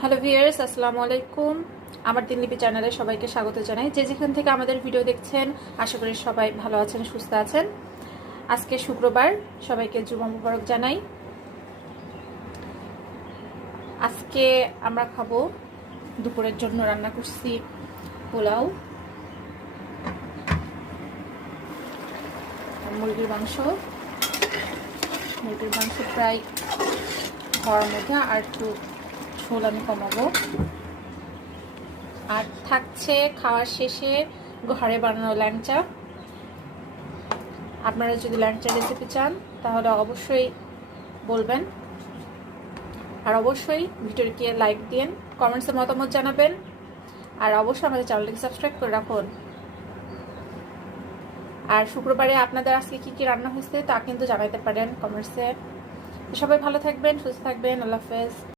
Hello viewers, আসসালামু আলাইকুম। আমার দিনলিপি চ্যানেলে সবাইকে স্বাগত জানাই। যে যেখান থেকে আমাদের ভিডিও দেখছেন, আশা করি সবাই ভালো আছেন, সুস্থ আছেন। আজকে শুক্রবার, সবাইকে জুমা মুবারক জানাই। আজকে আমরা খাবো, দুপুরের জন্য রান্না করছি পোলাও, মুরগির মাংস প্রায় হওয়ার মধ্যে, আর একটু ঝোল আমি কমাবো। আর থাকছে খাওয়ার শেষে ঘরে বানানো ল্যাংচা। আপনারা যদি ল্যাংচা রেসিপি চান তাহলে অবশ্যই বলবেন, আর অবশ্যই ভিডিওটিকে লাইক দিন, কমেন্টসে মতামত জানাবেন, আর অবশ্যই আমাদের চ্যানেলটিকে সাবস্ক্রাইব করে রাখুন। আর শুক্রবারে আপনাদের আজকে কি কি রান্না হয়েছে তা কিন্তু জানাইতে পারেন কমেন্টসে। সবাই ভালো থাকবেন, সুস্থ থাকবেন। আল্লাহ হাফেজ।